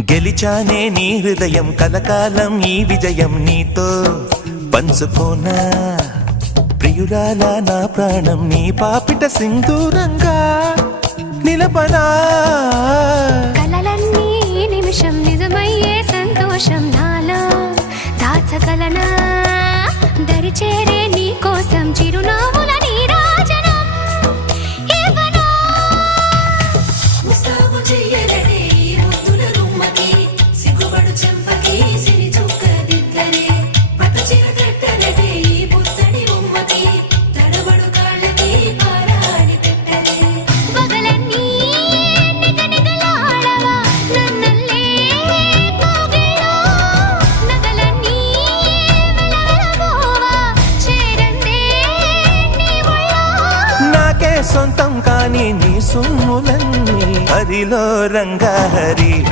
గెలిచానే నీ హృదయం కలకాలం ఈ విజయం నీతో పంచుకోనా? ప్రియురాల నా ప్రాణం నీ పాపిట సింధూరంగా నిలపనా? కలలన్నీ నిమిషం నిజమయ్యే సంతోషం నాలో. దాచగలనా? దరిచేరే నీ కోసం చిరునవ్వుల నీరాజనం ఇవ్వనా? సొంతం కానీ నీ సొమ్ములన్నీ హరిలో రంగా హరి